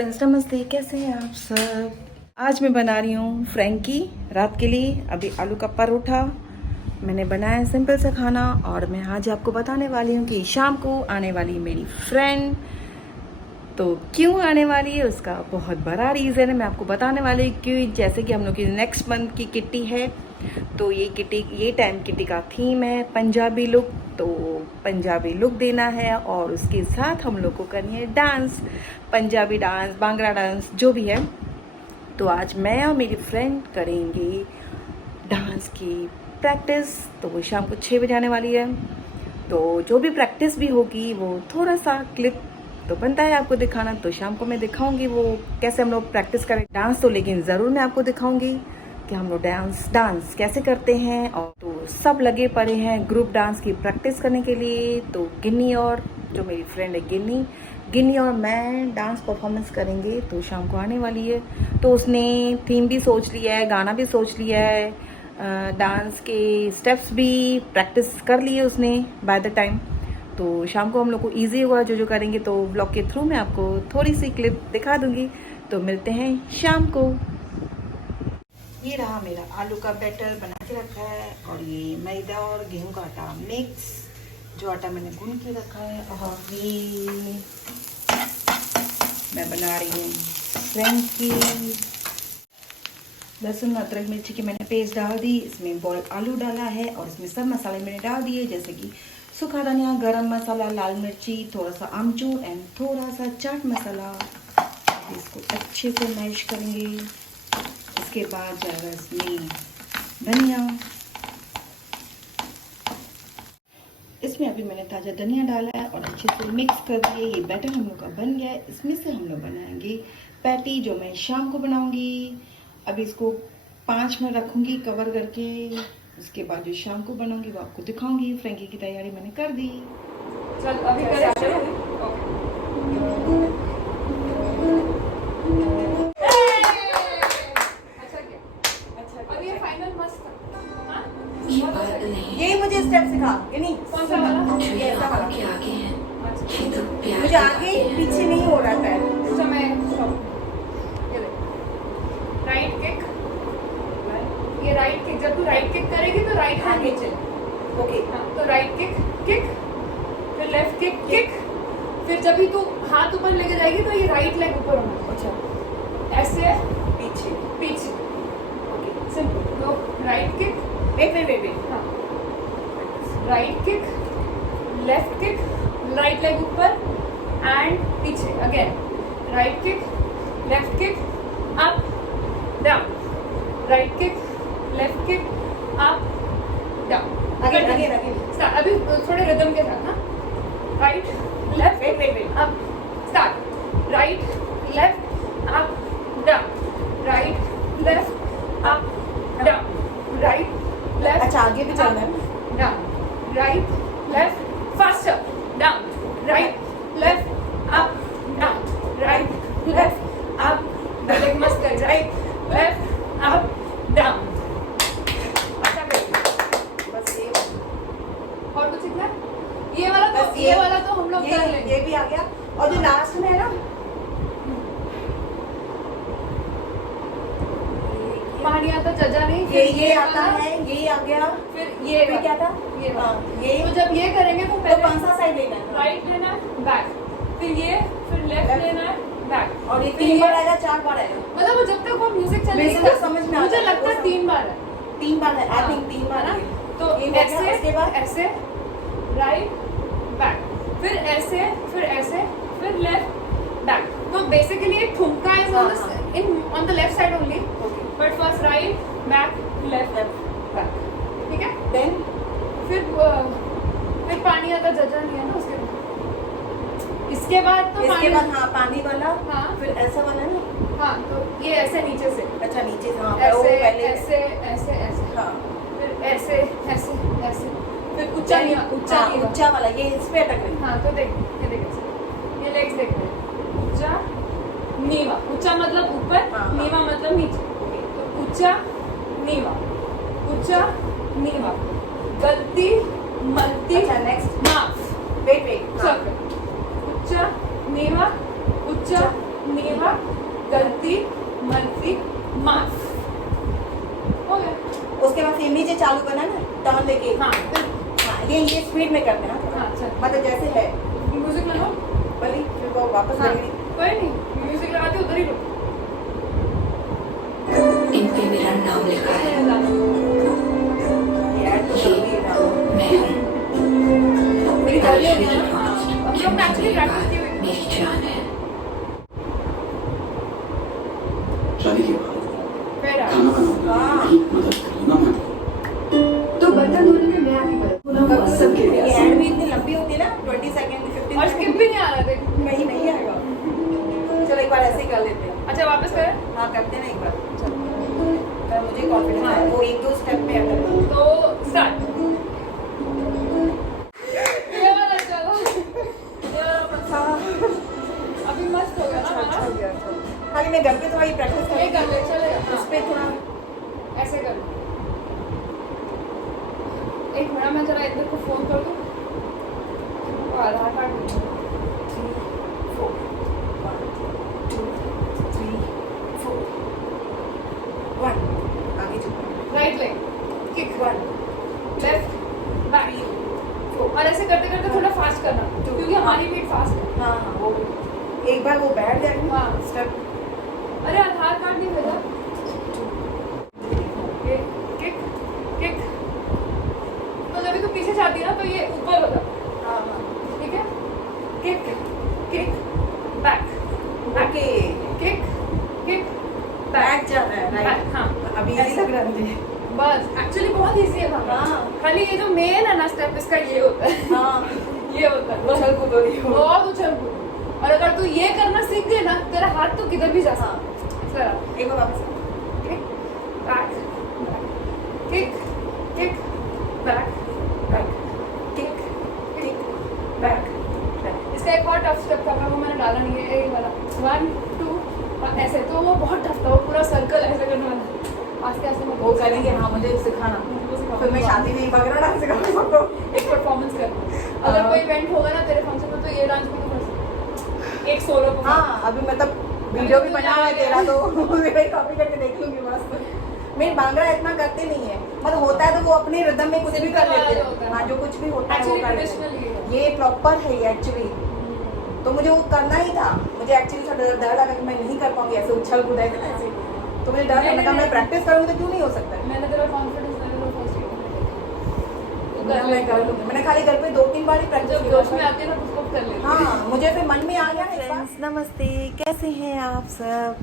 Friends, नमस्ते। कैसे हैं आप सब? आज मैं बना रही हूँ फ्रैंकी रात के लिए। अभी आलू का परोठा मैंने बनाया है, सिंपल सा खाना। और मैं आज आपको बताने वाली हूँ कि शाम को आने वाली मेरी फ्रेंड। तो क्यों आने वाली है उसका बहुत बड़ा रीज़न है, मैं आपको बताने वाली हूँ। क्यों? जैसे कि हम लोग की नेक्स्ट मंथ की किट्टी है, तो ये टाइम किट्टी का थीम है पंजाबी लुक। तो पंजाबी लुक देना है और उसके साथ हम लोग को करनी है dance, Punjabi dance, bhangra dance, जो भी है। तो आज मैं और मेरी फ्रेंड करेंगे डांस की प्रैक्टिस। तो वो शाम को 6 बजे आने वाली है। तो जो भी प्रैक्टिस भी होगी वो थोड़ा सा क्लिप तो बनता है आपको दिखाना, तो शाम को मैं दिखाऊंगी वो कैसे हम लोग प्रैक्टिस करें डांस। तो लेकिन ज़रूर मैं आपको दिखाऊंगी कि हम लोग डांस कैसे करते हैं। और तो सब लगे पड़े हैं ग्रुप डांस की प्रैक्टिस करने के लिए। तो गिन्नी और जो मेरी फ्रेंड है गिन्नी और मैं डांस परफॉर्मेंस करेंगे। तो शाम को आने वाली है, तो उसने थीम भी सोच लिया है, गाना भी सोच लिया है, डांस के स्टेप्स भी प्रैक्टिस कर लिए उसने बाय द टाइम। तो शाम को हम लोग को ईजी होगा जो करेंगे। तो ब्लॉग के थ्रू मैं आपको थोड़ी सी क्लिप दिखा दूंगी। तो मिलते हैं शाम को। ये रहा मेरा आलू का बैटर बना के रखा है, और ये मैदा और गेहूं का आटा मिक्स, जो आटा मैंने गूंद के रखा है। और ये मैं बना रही हूँ फ्रैंकी। लहसुन अदरक मिर्ची की मैंने पेस्ट डाल दी, इसमें बॉयल आलू डाला है, और इसमें सब मसाले मैंने डाल दिए, जैसे कि सूखा धनिया, गरम मसाला, लाल मिर्ची, थोड़ा सा आमचूर एंड थोड़ा सा चाट मसाला। इसको अच्छे से मैश करेंगे। इसके बाद जाएगा इसमें धनिया। इसमें अभी मैंने ताज़ा धनिया डाला है और अच्छे से मिक्स कर दिए। ये बैटर हम लोग का बन गया है। इसमें से हम लोग बनाएंगे पैटी, जो मैं शाम को बनाऊंगी। अभी इसको 5 मिनट रखूंगी कवर करके। उसके बाद जो शाम को बनाऊंगी वो आपको दिखाऊंगी। फ्रैंकी की तैयारी मैंने कर दी। चल अभी करें। यही मुझे स्टेप सिखा, नहीं कौन सा वाला? ये ऐसा वाला। आगे है मुझे आगे पीछे नहीं हो रहा है। समय राइट किक, ये राइट किक। जब तू राइट किक करेगी तो राइट हैंड नीचे। ओके, हाँ, तो राइट किक किक, फिर लेफ्ट किक किक, फिर जब भी तू हाथ ऊपर लेके जाएगी तो ये राइट लेग ऊपर होना। अच्छा, ऐसे पीछे पीछे। Okay, simple. तो राइट किक, वेट। हाँ, right kick, left kick, right leg ऊपर एंड पीछे। Again right kick, left kick, up down, right kick, left kick, up down. Again start. अभी थोड़े रिदम के साथ। हाँ, right left wait up, start. Right left up down, right left up down, right left. अच्छा, आगे भी चलना है। Down, right left, faster, down, right left up down, right left up. Leg मस्त कर, राइट लेफ्ट अप डाउन। अच्छा करिए। बस ये और कुछ सीखना है? ये वाला तो बस ये वाला तो हम लोग कर लेंगे। ये भी आ गया। और जो लास्ट में है ना, पानी आता चजा नहीं, ये आता है, ये आ गया। फिर ये फिर क्या था? ये हाँ, ये। तो जब ये करेंगे तो तो पहले कौन सा साइड लेना है? राइट लेना है, बैक, फिर ये, फिर लेफ्ट लेना है, बैक। और ये 3 बार आएगा, 4 बार आएगा? मतलब वो जब तक वो म्यूजिक चलेगी म्यूजिक तो समझ में आता मुझे है, लगता है वो 3 बार है। 3 बार है, आई हाँ, थिंक 3 बार है है। ना? तो ये हो गया, ऐसे, उसके बाद ऐसे, राइट बैक, फिर ऐसे, फिर ऐसे, फिर लेफ्ट बैक। तो बेसिकली एक ठुमका is on the left side only, but first right back left back. ठीक है? देन फिर पानी आता जजा नहीं है ना उसके बाद। इसके बाद तो इसके पानी, बाद हाँ पानी वाला। हाँ, फिर ऐसा वाला है ना। हाँ, तो ये ऐसे नीचे से, अच्छा, नीचे से। हाँ, वो ऐसे पहले। ऐसे ऐसे ऐसे, हाँ, फिर ऐसे ऐसे ऐसे, फिर ऊंचा नहीं, ऊंचा हाँ, नहीं, ऊंचा वाला, ये इस पे अटक रही। हाँ, तो देख, ये देख ऐसे, ये लेग्स देख रहे, ऊंचा नीवा। ऊंचा मतलब ऊपर, हाँ, नीवा मतलब नीचे। तो ऊंचा नीवा, ऊंचा नीवा, गलती मलती। अच्छा, नेक्स्ट। माफ, वेट सर्कल, ऊंचा नीवा, ऊंचा मेवा, गलती, मर्जी, माफ। हो गया। उसके बाद फिर नीचे चालू करना ना, टर्न लेके। हाँ हाँ, ये स्पीड में करते हैं ना। हाँ चल। मतलब जैसे है म्यूजिक लगाओ। भले फिर वो वापस हाँ लगेगी। कोई नहीं, म्यूजिक लगा के उधर ही रुक। इन पे मेरा नाम लिखा है। ये ऐड तो जरूरी है ना। मैं हूँ। मेरी गलती हो गई मेरी ना। आवाज़ हम लोग जन्नत एक्चुअली के प्रैक्टिस बाद की हुई। मेरी जान है। शादी के बाद फिर खाना बनाना मेरी मदद करना मैं तो बर्तन धोने में मैं आगे बढ़ूँ। सबके ये लिए ऐड भी इतनी लंबी होती है ना, 20 सेकंड 15 और स्किप भी नहीं आ रहा था। नहीं आएगा। चलो एक बार ऐसे ही कर लेते हैं। अच्छा वापस करें। हाँ करते हैं ना एक बार। चलो तो मुझे कॉन्फिडेंस है वो एक दो स्टेप पे अगर तो स्टार्ट। ये वाला चलो। ये वाला बचा। अभी मस्त हो गया ना हमारा। खाली मैं घर पे थोड़ी प्रैक्टिस ये कर ले चलेगा। उस पे थोड़ा ऐसे कर लो। एक मिनट मैं जरा इधर को फोन कर दूं। वो आधार कार्ड दे दो। 3 4 1 2 3 4 1 आगे चलो। Right leg kick 1 left back. और ऐसे करते करते थोड़ा फास्ट करना क्योंकि हमारी बीट फास्ट है। हाँ वो एक बार वो बैठ जाएगा। हाँ। स्टेप अरे आधार कार्ड नहीं भेजा। Kick kick. तो जब भी तू पीछे जाती है ना तो ये ऊपर होगा। हाँ ठीक है। Kick kick back okay kick kick back जाना है बैक। राइट। हाँ अभी इजी लग रहा है मुझे। बस एक्चुअली बहुत इजी है भाभी। हाँ। खाली ये जो मेन है ना स्टेप इसका ये होता है। हाँ ये होता है उछल कूद हो रही हो। बहुत उछल कूद। और अगर तू ये करना सीख गए ना तेरा हाथ तो किधर भी जा सकता है। जरा एक बार वापस kick back kick kick back back kick kick back इसका एक और टफ स्टेप था वो मैंने डाला नहीं है। ये वाला 1 2 ऐसे तो वो बहुत टफ था। वो पूरा सर्कल ऐसे करने वाला। आस्ते आस्ते मैं वो करेंगे। हाँ मुझे सिखाना। फिर मैं शादी में बगरा डांस सिखाऊंगी सबको। एक परफॉर्मेंस कर। अगर कोई इवेंट होगा ना तेरे फंक्शन में तो ये डांस भी तो कर सकते। एक सोलो को। हाँ अभी मतलब वीडियो भी बना हुआ है तेरा तो मेरा कॉपी करके देख लूंगी मस्त। मेरी बांगड़ा इतना करते नहीं है, मतलब होता है तो वो अपने रिदम में कुछ भी कर लेते हैं। हाँ जो कुछ भी होता है वो एक्चुअली कर लेते ट्रेडिशनल हैं। ये ये प्रॉपर है ये एक्चुअली। तो मुझे वो करना ही था। मुझे एक्चुअली थोड़ा डर लगा कि मैं नहीं कर पाऊंगी ऐसे उछल कूद ऐसे ऐसे। तो मुझे डर लगा मैं प्रैक्टिस करूँगी तो क्यों नहीं हो सकता है। मैंने तेरा कॉन्फिडेंस लेवल को फर्स्ट मैं कर लूंगी। मैंने खाली घर पे 2-3 बार ही प्रैक्टिस जब जोश में आती है ना तो उसको कर लेती है। हाँ मुझे फिर मन में आ गया। फ्रेंड्स नमस्ते, कैसे हैं आप सब।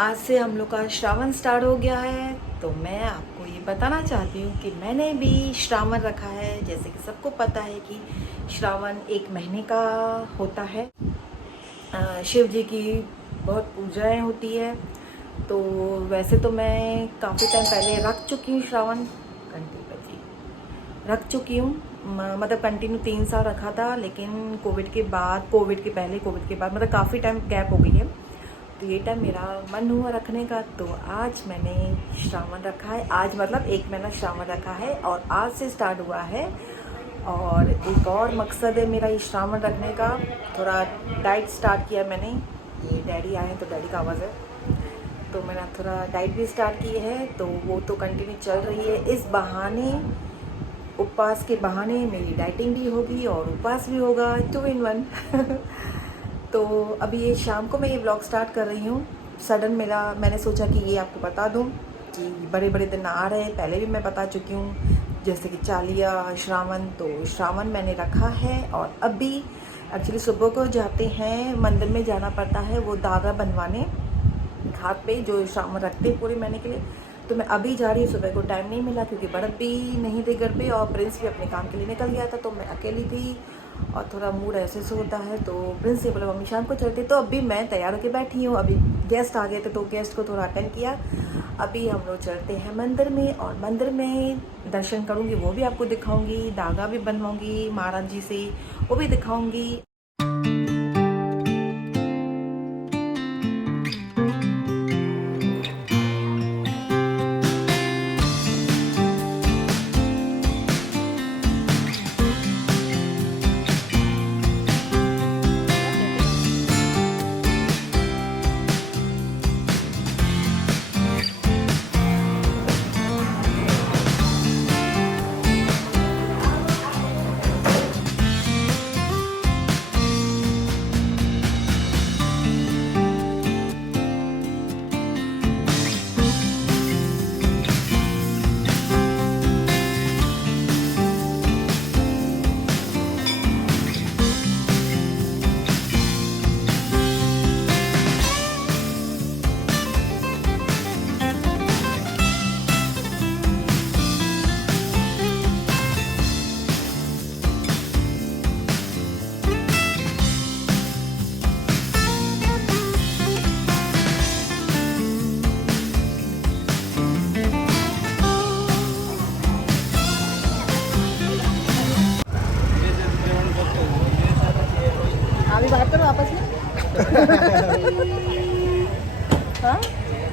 आज से हम लोग का श्रावण स्टार्ट हो गया है, तो मैं आपको ये बताना चाहती हूँ कि मैंने भी श्रावण रखा है। जैसे कि सबको पता है कि श्रावण 1 महीने का होता है। शिव जी की बहुत पूजाएं होती है। तो वैसे तो मैं काफ़ी टाइम पहले रख चुकी हूँ श्रावण रख चुकी हूँ। मतलब कंटिन्यू 3 साल रखा था, लेकिन कोविड के बाद, कोविड के पहले, कोविड के बाद मतलब काफ़ी टाइम गैप हो गई है। तो ये टाइम मेरा मन हुआ रखने का, तो आज मैंने श्रावण रखा है। आज मतलब 1 महीना श्रावण रखा है और आज से स्टार्ट हुआ है। और एक और मकसद है मेरा ये श्रावण रखने का। थोड़ा डाइट स्टार्ट किया मैंने। ये डैडी आए हैं तो डैडी का आवाज़ है। तो मैंने थोड़ा डाइट भी स्टार्ट की है, तो वो तो कंटिन्यू चल रही है। इस बहाने, उपवास के बहाने मेरी डाइटिंग भी होगी और उपवास भी होगा, 2 in 1 तो अभी ये शाम को मैं ये व्लॉग स्टार्ट कर रही हूँ। सडन मैंने सोचा कि ये आपको बता दूँ कि बड़े बड़े दिन आ रहे हैं। पहले भी मैं बता चुकी हूँ, जैसे कि चालिया, श्रावण। तो श्रावण मैंने रखा है। और अभी एक्चुअली सुबह को जाते हैं, मंदिर में जाना पड़ता है वो धागा बनवाने हाथ पे, जो श्रावण रखते हैं पूरे महीने के लिए। तो मैं अभी जा रही हूँ। सुबह को टाइम नहीं मिला क्योंकि बड़द भी नहीं थे घर पे और प्रिंस भी अपने काम के लिए निकल गया था। तो मैं अकेली थी और थोड़ा मूड ऐसे से होता है। तो प्रिंस से बोला मम्मी शाम को चलते। तो अभी मैं तैयार होकर बैठी हूँ। अभी गेस्ट आ गए थे तो गेस्ट को थोड़ा अटेंड किया। अभी हम लोग चलते हैं मंदिर में और मंदिर में दर्शन करूँगी, वो भी आपको दिखाऊँगी। धागा भी बनवाऊँगी महाराज जी से, वो भी दिखाऊँगी।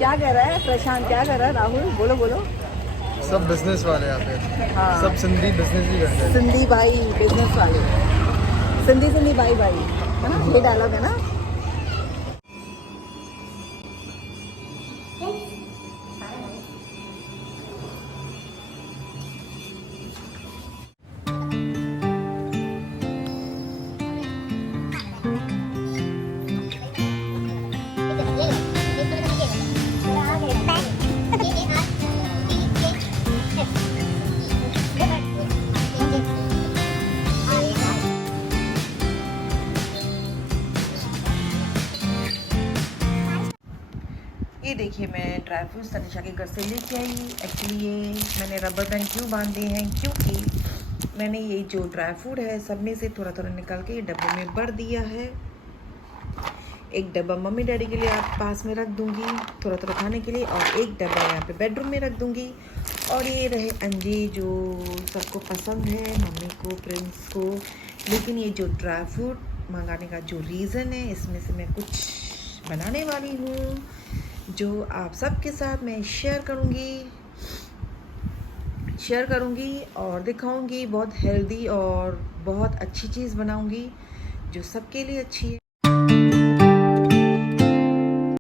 क्या कर रहा है प्रशांत, क्या कर रहा है राहुल? बोलो बोलो। सब बिजनेस वाले यहाँ पे, हाँ, सब सिंधी बिजनेस ही करते हैं। सिंधी भाई बिजनेस वाले, सिंधी भाई भाई, है ना, ये डायलॉग है ना। ये देखिए मैं ड्राई फ्रूट्स तनिषा के घर से लेके आई। एक्चुअली ये मैंने रबर बैंड क्यों बांधे हैं, क्योंकि मैंने ये जो ड्राई फ्रूट है सब में से थोड़ा थोड़ा निकाल के ये डब्बे में भर दिया है। एक डब्बा मम्मी डैडी के लिए आप पास में रख दूंगी थोड़ा थोड़ा खाने के लिए, और एक डब्बा यहाँ पे बेडरूम में रख दूंगी। और ये रहे अंडे जो सबको पसंद है, मम्मी को, प्रिंस को। लेकिन ये जो ड्राई फ्रूट मंगाने का जो रीज़न है, इसमें से मैं कुछ बनाने वाली हूँ जो आप सबके साथ मैं शेयर करूँगी और दिखाऊंगी। बहुत हेल्दी और बहुत अच्छी चीज़ बनाऊंगी जो सबके लिए अच्छी है।